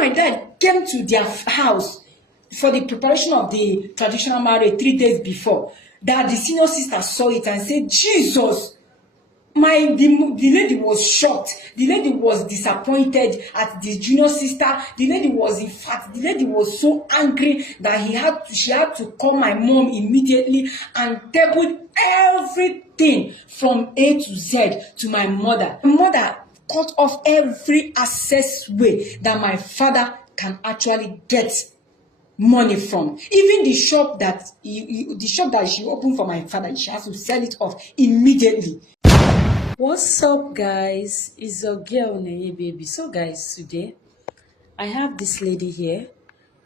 my dad came to their house for the preparation of the traditional marriage 3 days before, that the senior sister saw it and said, Jesus, the lady was shocked. The lady was disappointed at the junior sister. The lady was so angry that she had to call my mom immediately and tabled everything from A to Z to my mother. My mother cut off every access way that my father can actually get money from. Even the shop that she opened for my father, she has to sell it off immediately. What's up, guys? It's your girl Neye Baby. So guys, today I have this lady here.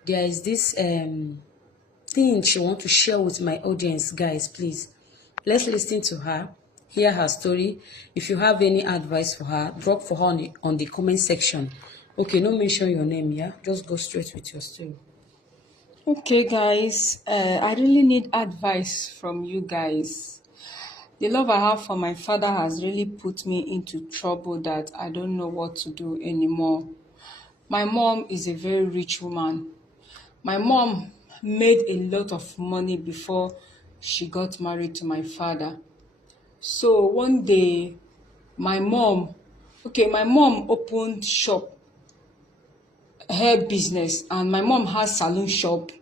There is this thing she want to share with my audience. Guys, please, let's listen to her, hear her story. If you have any advice for her, drop for her on the comment section. Okay, no mention your name, yeah? Just go straight with your story. Okay, guys, I really need advice from you guys. The love I have for my father has really put me into trouble that I don't know what to do anymore. My mom is a very rich woman. My mom made a lot of money before she got married to my father. So one day, my mom opened shop, hair business, and my mom has salon shop,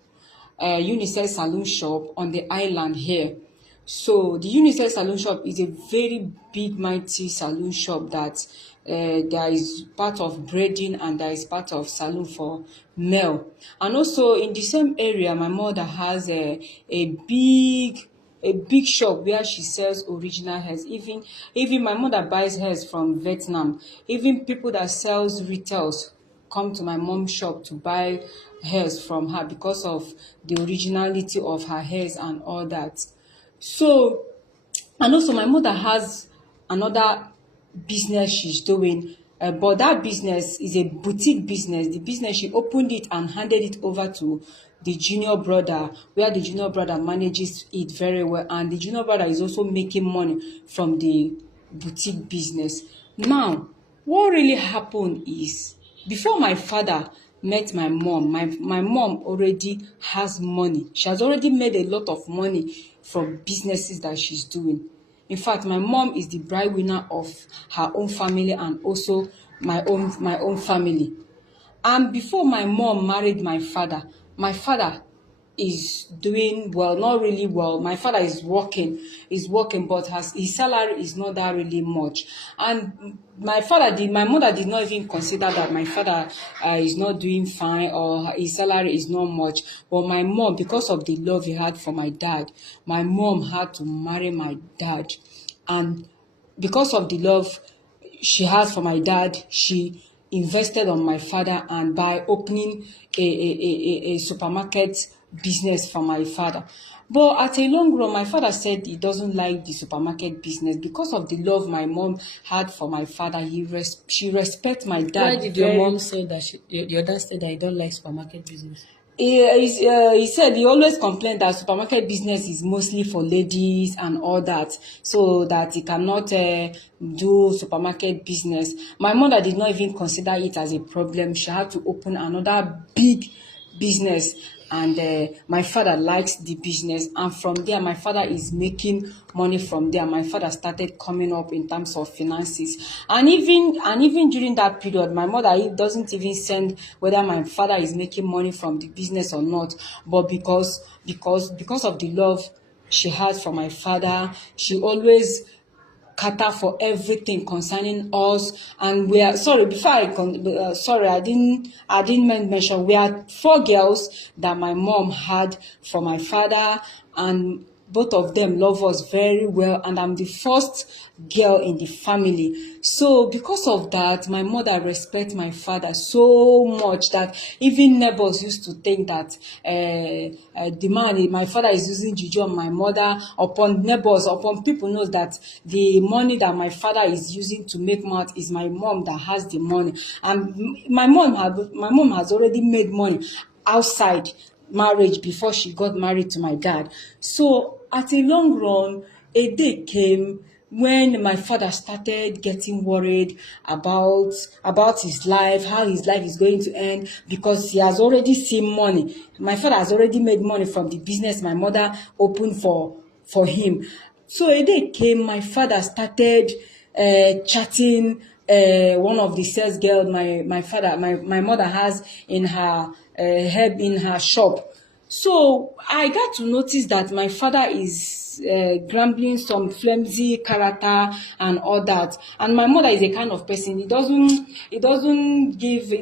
unisex salon shop on the island here. So the unisex salon shop is a very big, mighty salon shop that there is part of braiding and there is part of salon for male. And also in the same area, my mother has a big shop where she sells original hairs. Even my mother buys hairs from Vietnam. Even people that sells retails come to my mom's shop to buy hairs from her because of the originality of her hairs and all that. So, and also my mother has another business she's doing, but that business is a boutique business. The business, she opened it and handed it over to the junior brother, where the junior brother manages it very well, and the junior brother is also making money from the boutique business. Now, what really happened is, before my father met my mom, my mom already has money. She has already made a lot of money from businesses that she's doing. In fact, my mom is the breadwinner of her own family and also my own family. And before my mom married my father is doing well, not really well. My father is working, but his salary is not that really much. And my mother did not even consider that my father is not doing fine or his salary is not much. But my mom, because of the love he had for my dad, my mom had to marry my dad. And because of the love she has for my dad, she invested on my father and by opening a supermarket business for my father. But at a long run, my father said he doesn't like the supermarket business because of the love my mom had for my father. She respects my dad. Why did your mom say that your dad said that he don't like supermarket business? He said he always complained that supermarket business is mostly for ladies and all that, so that he cannot do supermarket business. My mother did not even consider it as a problem. She had to open another big business, and my father likes the business, and from there my father is making money from there. My father started coming up in terms of finances, and even during that period, my mother doesn't even send whether my father is making money from the business or not. But because of the love she has for my father, she always cater for everything concerning us. And we are I didn't mention, we are 4 girls that my mom had for my father, and both of them love us very well, and I'm the first girl in the family. So because of that, my mother respects my father so much that even neighbors used to think that my father is using juju on my mother. Upon people knows that the money that my father is using to make mouth is my mom that has the money. And my mom has already made money outside marriage before she got married to my dad. So at a long run, a day came when my father started getting worried about his life, how his life is going to end, because he has already seen money. My father has already made money from the business my mother opened for him. So a day came, my father started chatting one of the sales girl my mother has in her in her shop. So I got to notice that my father is grumbling some flimsy character and all that, and my mother is a kind of person, he doesn't give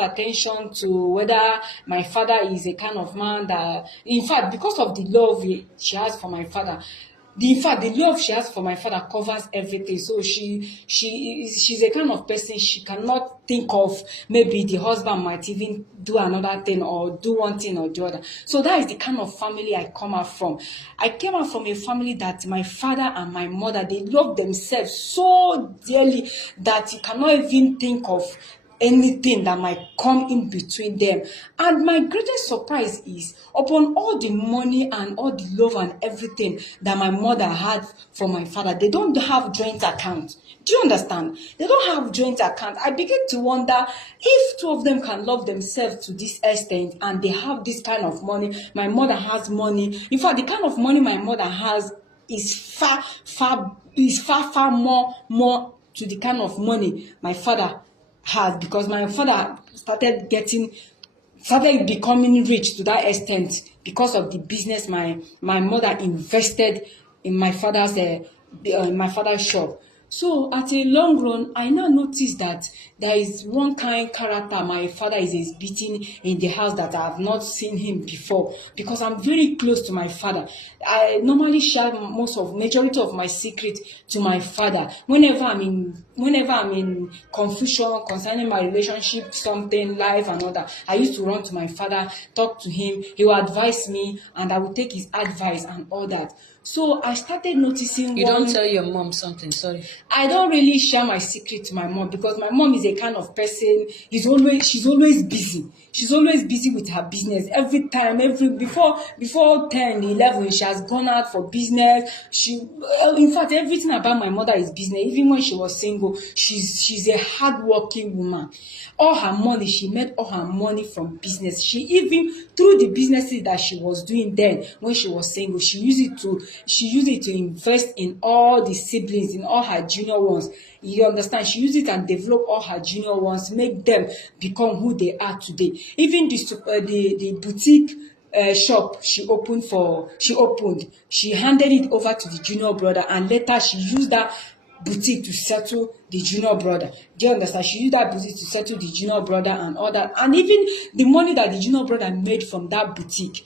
attention to whether my father is a kind of man that, in fact, because of the love she has for my father, in fact, the love she has for my father covers everything. So she's a kind of person, she cannot think of maybe the husband might even do another thing or do one thing or the other. So that is the kind of family I come out from. I came out from a family that my father and my mother, they love themselves so dearly that you cannot even think of anything that might come in between them. And my greatest surprise is, upon all the money and all the love and everything that my mother had for my father, they don't have joint account. Do you understand? They don't have joint account. I begin to wonder, if two of them can love themselves to this extent and they have this kind of money, my mother has money. In fact, the kind of money my mother has is far more to the kind of money my father had, because my father started becoming rich to that extent because of the business my mother invested in my father's shop. So at a long run, I now noticed that there is one kind character my father is exhibiting in the house that I have not seen him before, because I'm very close to my father. I normally share majority of my secret to my father. Whenever I'm in confusion concerning my relationship, something, life and all that, I used to run to my father, talk to him, he will advise me and I will take his advice and all that. So I started noticing. You don't tell your mom something, sorry. I don't really share my secret to my mom, because my mom is a kind of person, she's always busy. She's always busy with her business. Every time, before 10, 11, she has gone out for business. In fact, everything about my mother is business. Even when she was single, she's a hardworking woman. She made all her money from business. She even, through the businesses that she was doing then, when she was single, she used it to invest in all the siblings, in all her junior ones. You understand? She used it and developed all her junior ones, make them become who they are today. Even the boutique shop she handed it over to the junior brother, and later she used that boutique to settle the junior brother. Do you understand? She used that boutique to settle the junior brother and all that. And even the money that the junior brother made from that boutique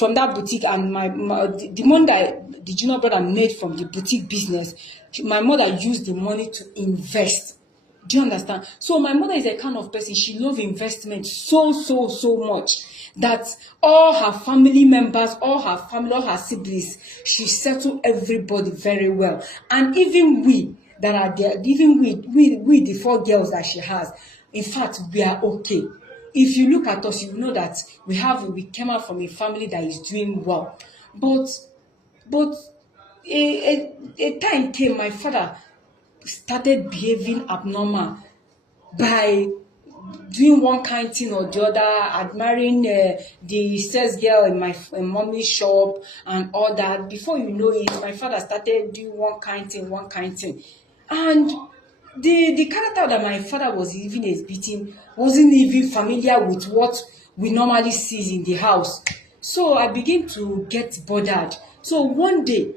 and the money that the junior brother made from the boutique business, my mother used the money to invest. Do you understand? So my mother is a kind of person, she loves investment so much that all her family members, all her siblings, she settled everybody very well. And even we that are there, even we the 4 girls that she has, in fact, we are okay. If you look at us, you know that we came out from a family that is doing well. But a time came, my father started behaving abnormal by doing one kind thing or the other, admiring the sales girl in mommy's shop and all that. Before you know it, my father started doing one kind thing. And the character that my father was even exhibiting wasn't even familiar with what we normally see in the house. So I began to get bothered. So one day,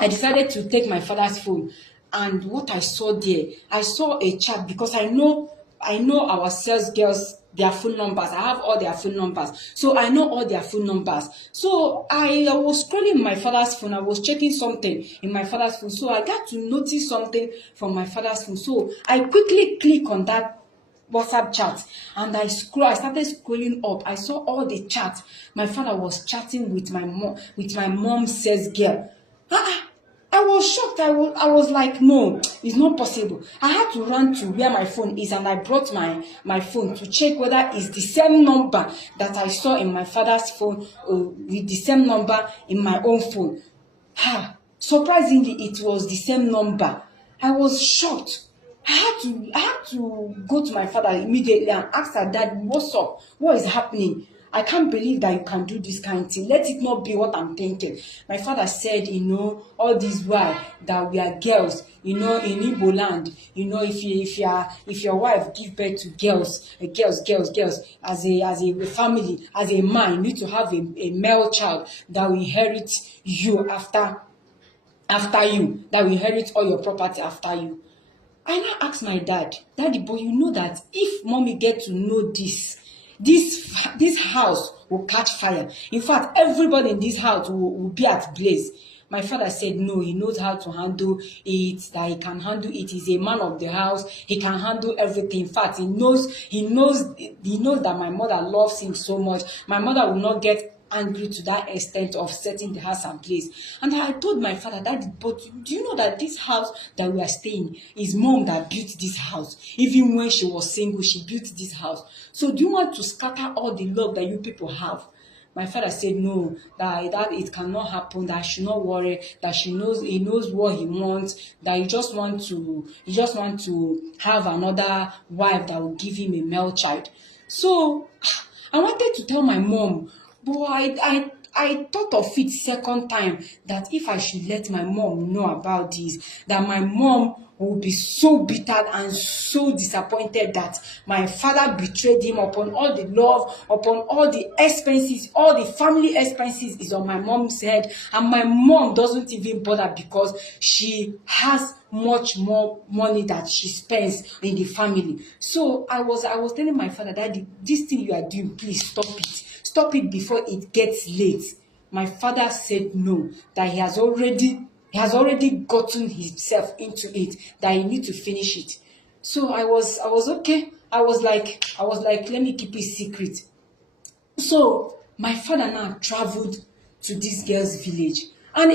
I decided to take my father's phone, and what I saw there, I saw a chat, because I know our sales girls, their phone numbers. I have all their phone numbers. So I know all their phone numbers. So I was scrolling my father's phone. I was checking something in my father's phone. So I got to notice something from my father's phone. So I quickly click on that WhatsApp chat and I started scrolling up. I saw all the chats. My father was chatting with my mom's sales girl. I was shocked. I was like, no, it's not possible. I had to run to where my phone is, and I brought my phone to check whether it's the same number that I saw in my father's phone with the same number in my own phone. Surprisingly, it was the same number. I was shocked. I had to go to my father immediately and ask her, Dad, what's up? What is happening? I can't believe that you can do this kind of thing. Let it not be what I'm thinking. My father said, all this while that we are girls, in Igbo land, if your wife give birth to girls, as a family, as a man, you need to have a male child that will inherit you after you, that will inherit all your property after you. I now asked my dad, Daddy, but you know that if mommy get to know this house will catch fire. In fact, everybody in this house will be at blaze. My father said, no, he knows how to handle it, that he can handle it. He's a man of the house. He can handle everything. In fact, he knows that my mother loves him so much. My mother will not get angry to that extent of setting the house and place. And I told my father, that, but do you know that this house that we are staying is mom that built this house? Even when she was single, she built this house. So do you want to scatter all the love that you people have? My father said no, that it cannot happen, that I should not worry, that he knows what he wants, that he just want to have another wife that will give him a male child. So I wanted to tell my mom, but I thought of it second time that if I should let my mom know about this, that my mom will be so bitter and so disappointed that my father betrayed him upon all the love, upon all the expenses, all the family expenses is on my mom's head, and my mom doesn't even bother because she has much more money that she spends in the family. So I was telling my father, Daddy, this thing you are doing, please stop it. Stop it before it gets late. My father said no, that he has already gotten himself into it, that he need to finish it. So I was okay. I was like, let me keep it secret. So my father now traveled to this girl's village. And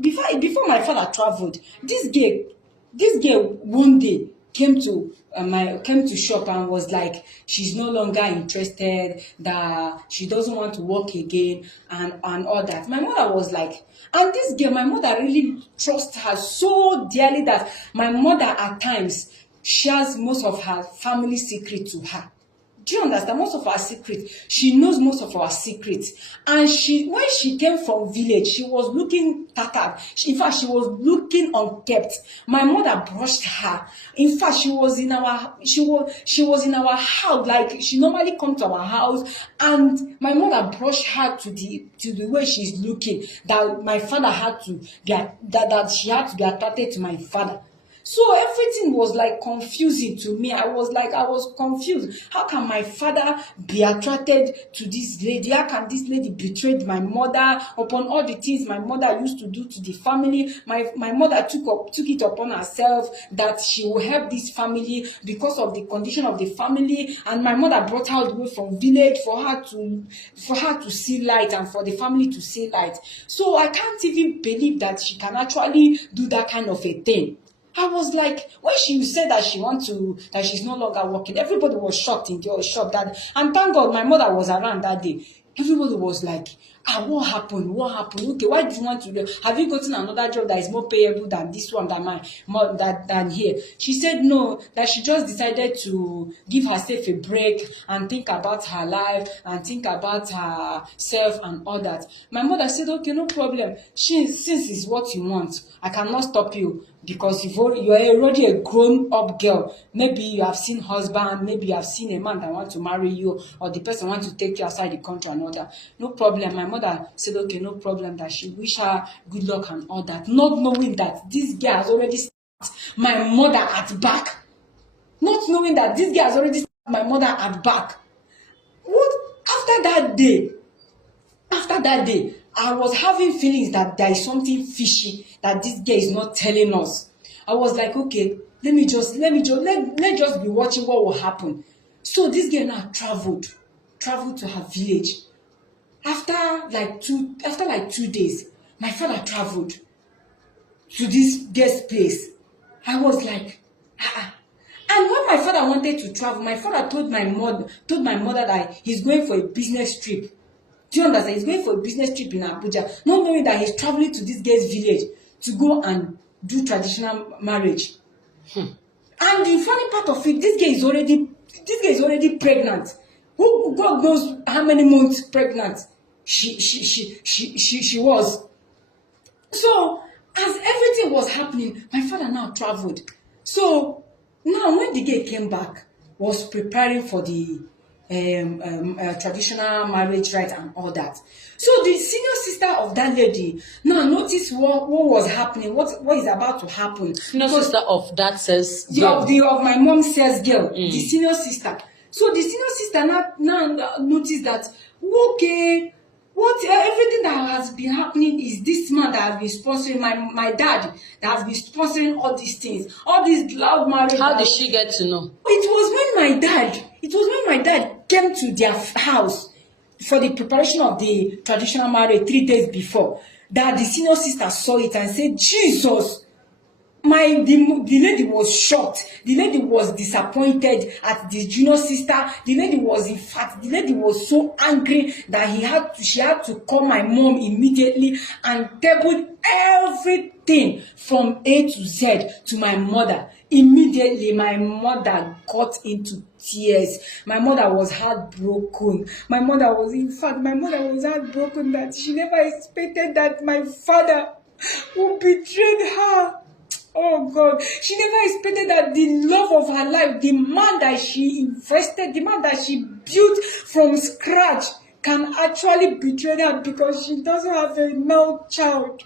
before my father traveled, this girl one day came to shop and was like, she's no longer interested, that she doesn't want to work again, and all that. My mother was like, and this girl, my mother really trusts her so dearly that my mother at times shares most of her family secret to her. Do you understand? Most of our secrets, she knows most of our secrets. And when she came from village, she was looking tattered. In fact, she was looking unkept. My mother brushed her. In fact, she was in our house. Like, she normally come to our house, and my mother brushed her to the way she's looking. That my father had to get that she had to be attracted to my father. So everything was like confusing to me. I was confused. How can my father be attracted to this lady? How can this lady betray my mother upon all the things my mother used to do to the family? My mother took it upon herself that she will help this family because of the condition of the family. And my mother brought her all the way from village for her to see light and for the family to see light. So I can't even believe that she can actually do that kind of a thing. I was like, when she said that that she's no longer working, everybody was shocked in the shop. And thank God my mother was around that day. Everybody was like, what happened? Okay, why do you want to do? Have you gotten another job that is more payable than this one, than here? She said no, that she just decided to give herself a break and think about her life and think about herself and all that. My mother said, okay, no problem. Since it's what you want, I cannot stop you, because you're already a grown-up girl. Maybe you have seen husband, maybe you have seen a man that wants to marry you, or the person wants to take you outside the country and all that. No problem. My mother said, okay, no problem, that she wish her good luck and all that, not knowing that this girl has already stabbed my mother at back. Not knowing that this girl has already stabbed my mother at back. What? After that day, I was having feelings that there is something fishy that this girl is not telling us. I was like, okay, let's just be watching what will happen. So this girl now traveled to her village. After like 2 days, my father traveled to this girl's place. I was like, And when my father wanted to travel, my father told my mother that he's going for a business trip Do you understand? He's going for a business trip in Abuja, not knowing that he's traveling to this guy's village to go and do traditional marriage. And the funny part of it, this girl is already pregnant. Who God knows how many months pregnant she was. So as everything was happening, my father now traveled. So now when the girl came back, was preparing for the traditional marriage rite and all that. So the senior sister of that lady now noticed what was happening, what is about to happen. Senior sister of that says girl. Of my mom says girl, the senior sister. So the senior sister now noticed that, okay, everything that has been happening is this man that has been sponsoring my dad that has been sponsoring all these things, all these loud marriage. How did she get to know? It was when my dad came to their house for the preparation of the traditional marriage 3 days before that the senior sister saw it and said, Jesus. The lady was shocked. The lady was disappointed at the junior sister. The lady was so angry that she had to call my mom immediately and tabled everything from A to Z to my mother. Immediately, my mother got into tears. My mother was heartbroken. My mother was heartbroken that she never expected that my father would betray her. Oh God, she never expected that the love of her life, the man that she invested, the man that she built from scratch, can actually betray her because she doesn't have a male child.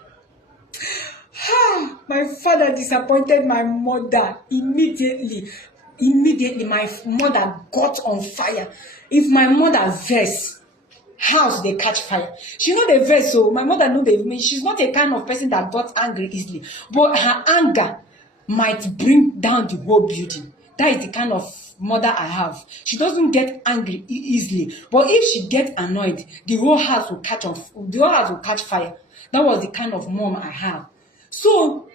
My father disappointed my mother immediately. Immediately, my mother got on fire. If my mother vex, house they catch fire. She know the verse, so my mother know the. She's not a kind of person that got angry easily, but her anger might bring down the whole building. That is the kind of mother I have. She doesn't get angry easily, but if she gets annoyed, the whole house will catch fire. That was the kind of mom I have. So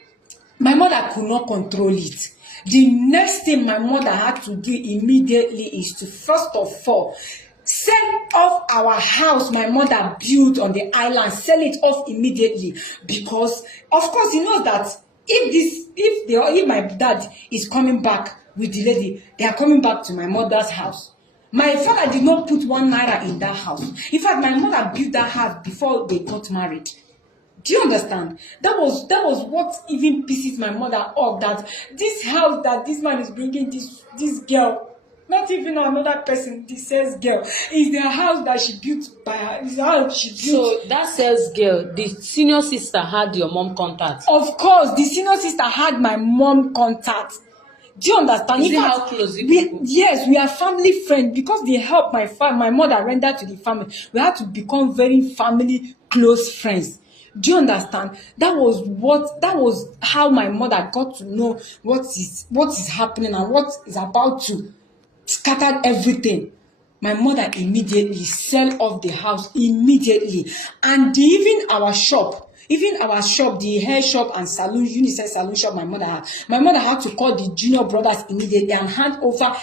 my mother could not control it. The next thing my mother had to do immediately is to first of all sell off our house my mother built on the island, sell it off immediately, because of course he knows that if my dad is coming back with the lady, they are coming back to my mother's house. My father did not put 1 naira in that house. In fact, my mother built that house before they got married. Do you understand? That was what even pisses my mother off, that this house that this man is bringing this girl, not even another person, this sales girl, is the house that she built by her. Is the house she built. So that sales girl, the senior sister had your mom contact. Of course, the senior sister had my mom contact. Do you understand? Is it how close you Yes, we are family friends because they helped my mother render to the family. We had to become very family close friends. Do you understand? That was how my mother got to know what is happening and what is about to scatter everything. My mother immediately sell off the house immediately, and even our shop, the hair shop and salon, unisex salon shop my mother had to call the junior brothers immediately and hand over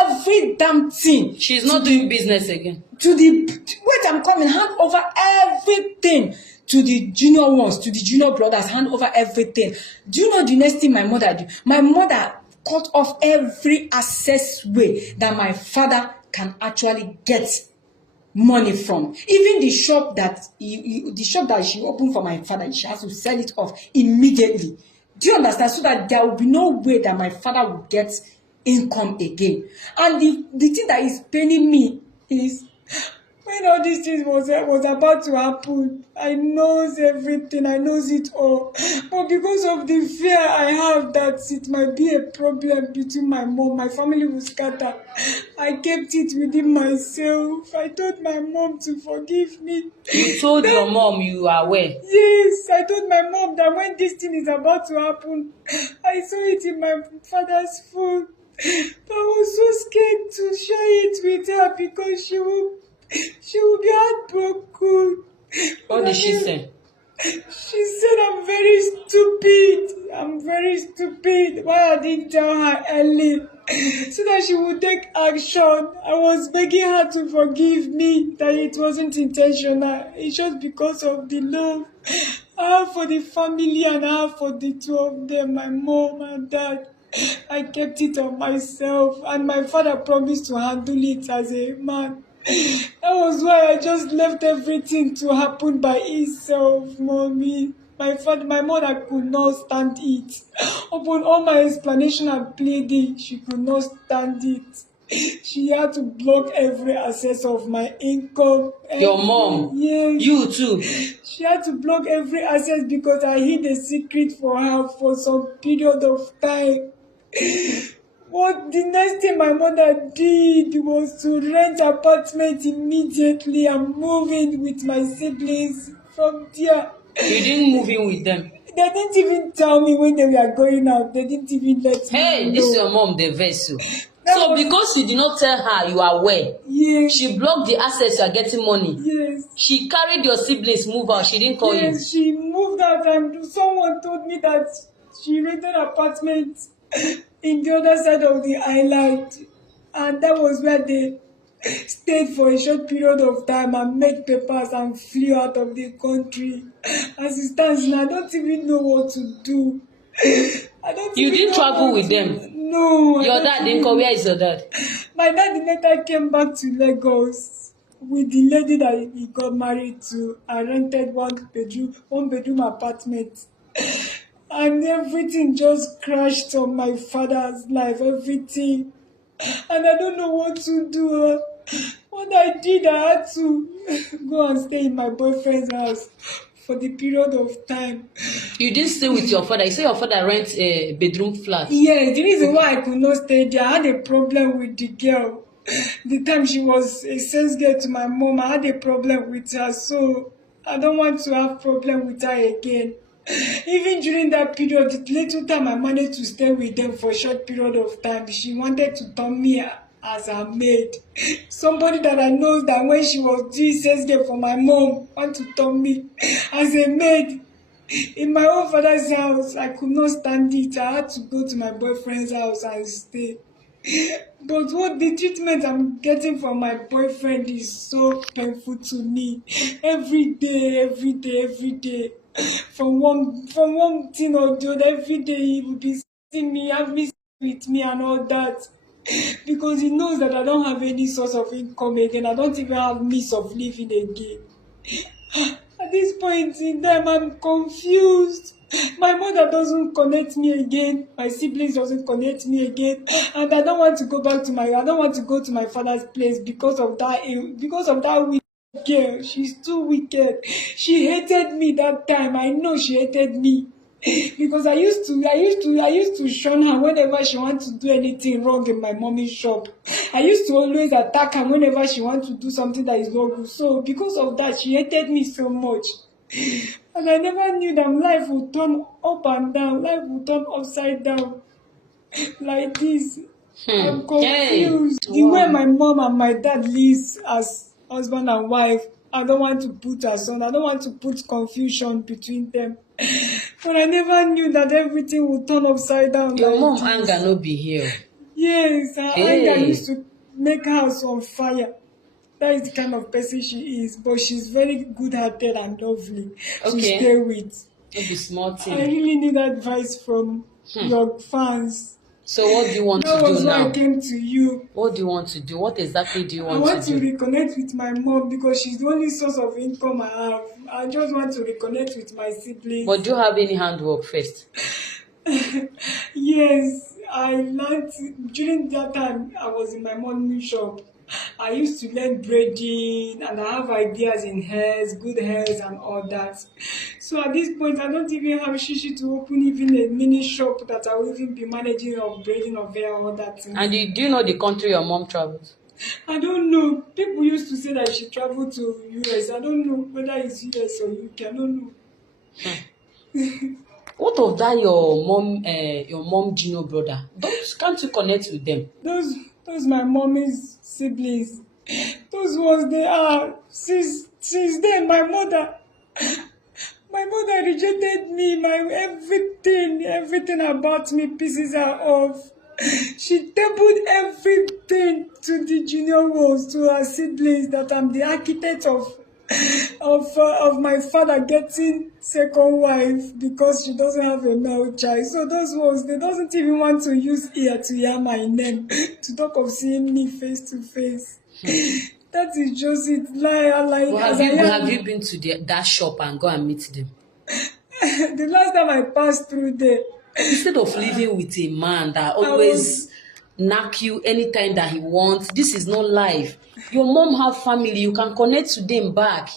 every damn thing. She's not doing business again. Hand over everything to the junior ones, to the junior brothers, hand over everything. Do you know the next thing my mother did? My mother cut off every access way that my father can actually get money from. Even the shop that she opened for my father, she has to sell it off immediately. Do you understand? So that there will be no way that my father will get income again. And the thing that is paining me is when all these things was about to happen, I knows everything, I knows it all. But because of the fear I have that it might be a problem between my mom, my family will scatter, I kept it within myself. I told my mom to forgive me. You told your mom you are aware? Yes, I told my mom that when this thing is about to happen, I saw it in my father's phone. But I was so scared to share it with her because she will be heartbroken. What did she say? She said I'm very stupid. I'm very stupid. Why I didn't tell her early so that she would take action. I was begging her to forgive me, that it wasn't intentional. It's just because of the love I have for the family and I have for the two of them, my mom and dad. I kept it on myself, and my father promised to handle it as a man. That was why I just left everything to happen by itself, mommy. My mother could not stand it. Upon all my explanation and pleading, she could not stand it. She had to block every access of my income. Your mom? Yes. You too? She had to block every access because I hid a secret for her for some period of time. What the next thing my mother did was to rent apartment immediately and move in with my siblings from there. You didn't move in with them? They didn't even tell me when they were going out. They didn't even let me know. Hey, this is your mom, the vessel. So because you did not tell her you are aware, yes, she blocked the access you are getting money. Yes. She carried your siblings move out. She didn't call you. Yes, she moved out and someone told me that she rented an apartment in the other side of the island, and that was where they stayed for a short period of time and made papers and flew out of the country. As it stands now, I don't even know what to do. You didn't travel with them? No. Your dad didn't come. Where is your dad? My dad later came back to Lagos with the lady that he got married to. I rented one bedroom apartment. And everything just crashed on my father's life, everything. And I don't know what to do. What I did, I had to go and stay in my boyfriend's house for the period of time. You didn't stay with your father. You say your father rent a bedroom flat. Yes, the reason why I could not stay there, I had a problem with the girl. The time she was a sales girl to my mom, I had a problem with her, so I don't want to have problem with her again. Even during that period, the little time I managed to stay with them for a short period of time, she wanted to turn me as her maid. Somebody that I know that when she was doing sales girl for my mom, want to turn me as a maid. In my own father's house, I could not stand it. I had to go to my boyfriend's house and stay. But what the treatment I'm getting from my boyfriend is so painful to me. Every day. From one thing or the other, every day he would be seeing me, have me with me and all that. Because he knows that I don't have any source of income again. I don't even have means of living again. At this point in time, I'm confused. My mother doesn't connect me again. My siblings doesn't connect me again. And I don't want to go to my father's place because of that wicked girl. She's too wicked. She hated me that time. I know she hated me. Because I used to shun her whenever she wants to do anything wrong in my mommy's shop. I used to always attack her whenever she wants to do something that is not good. So because of that, she hated me so much. And I never knew that life would turn up and down. Life would turn upside down like this. I'm confused. Hey. The way my mom and my dad lives as husband and wife, I don't want to put confusion between them. But I never knew that everything would turn upside down. Your like mom this. anger no be here. Yes, her anger used to make her house on fire. That is the kind of person she is. But she's very good-hearted and lovely to stay with. Don't be small thing. I really need advice from your fans. So what do you want to do now? That was why I came to you. What do you want to do? What exactly do you want to do? I want to reconnect with my mom because she's the only source of income I have. I just want to reconnect with my siblings. But do you have any handwork first? Yes, I learned during that time I was in my mommy's shop. I used to learn braiding and I have ideas in hairs, good hairs and all that. So at this point, I don't even have shishi to open even a mini shop that I will even be managing of braiding of hair and all that. And do you know the country your mom travels? I don't know. People used to say that she traveled to US. I don't know whether it's US or UK. I don't know. What of that your mom Gino brother? Can't you connect with them? Those my mommy's siblings. Those ones they are since then my My mother rejected me. My everything about me pisses her off. She tabled everything to the junior ones, to her siblings, that I'm the architect of my father getting second wife because she doesn't have a male child. So those ones, they doesn't even want to use ear to hear my name, to talk of seeing me face to face. That is just it. Well, have you been to that shop and go and meet them? The last time I passed through there, instead of living with a man that always knock you anytime that he wants, this is not life. Your mom have family, you can connect to them back.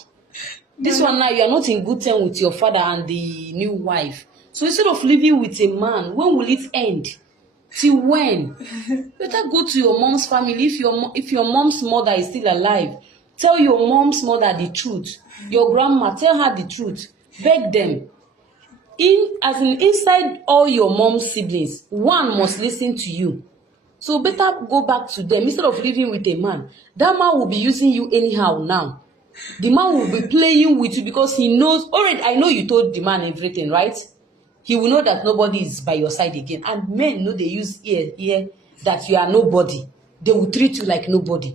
This one now, you are not in good terms with your father and the new wife. So instead of living with a man, when will it end? Till when? Better go to your mom's family. If your mom's mother is still alive, tell your mom's mother the truth. Your grandma, tell her the truth. Beg them. Inside all your mom's siblings, one must listen to you. So better go back to them instead of living with a man. That man will be using you anyhow now. The man will be playing with you because he knows already. I know you told the man everything, right? He will know that nobody is by your side again. And men know they use ear that you are nobody. They will treat you like nobody.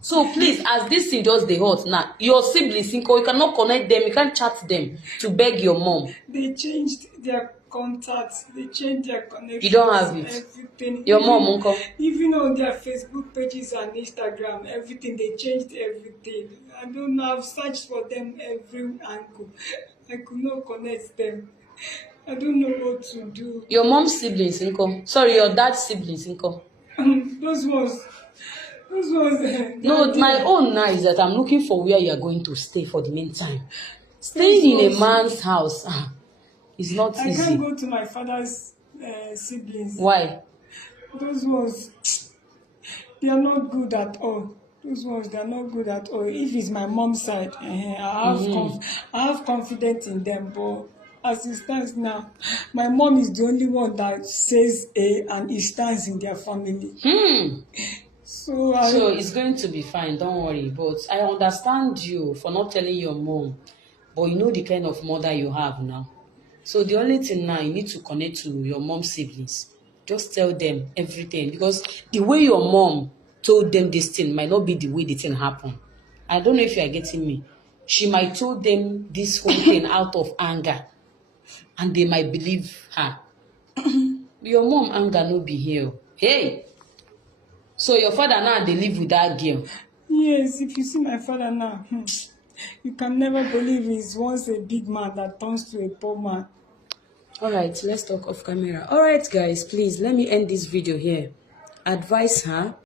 So please, as this thing just the hot now, your siblings, you cannot connect them, you can't chat them to beg your mom. They changed their contacts, they changed their connections. You don't have it. Everything. Your mom, uncle. Even on their Facebook pages and Instagram, everything, they changed everything. I don't know, I've searched for them every angle. I could not connect them. I don't know what to do. Your mom's siblings, uncle. Sorry, your dad's siblings, uncle. Those ones. No, my own now is that I'm looking for where you are going to stay for the meantime. Staying in a man's house is not easy. I can't go to my father's siblings. Why? Those ones, they are not good at all. Those ones, they are not good at all. If it's my mom's side, I have confidence in them, but as it stands now, my mom is the only one that says A and it stands in their family. So it's going to be fine, don't worry. But I understand you for not telling your mom, but you know the kind of mother you have now. So the only thing now, you need to connect to your mom's siblings. Just tell them everything, because the way your mom told them this thing might not be the way the thing happened. I don't know if you are getting me. She might told them this whole thing out of anger, and they might believe her. Your mom anger no be here. Hey! So your father now, they live with that girl? Yes, if you see my father now, you can never believe he's once a big man that turns to a poor man. Alright, let's talk off camera. Alright guys, please, let me end this video here. Advise her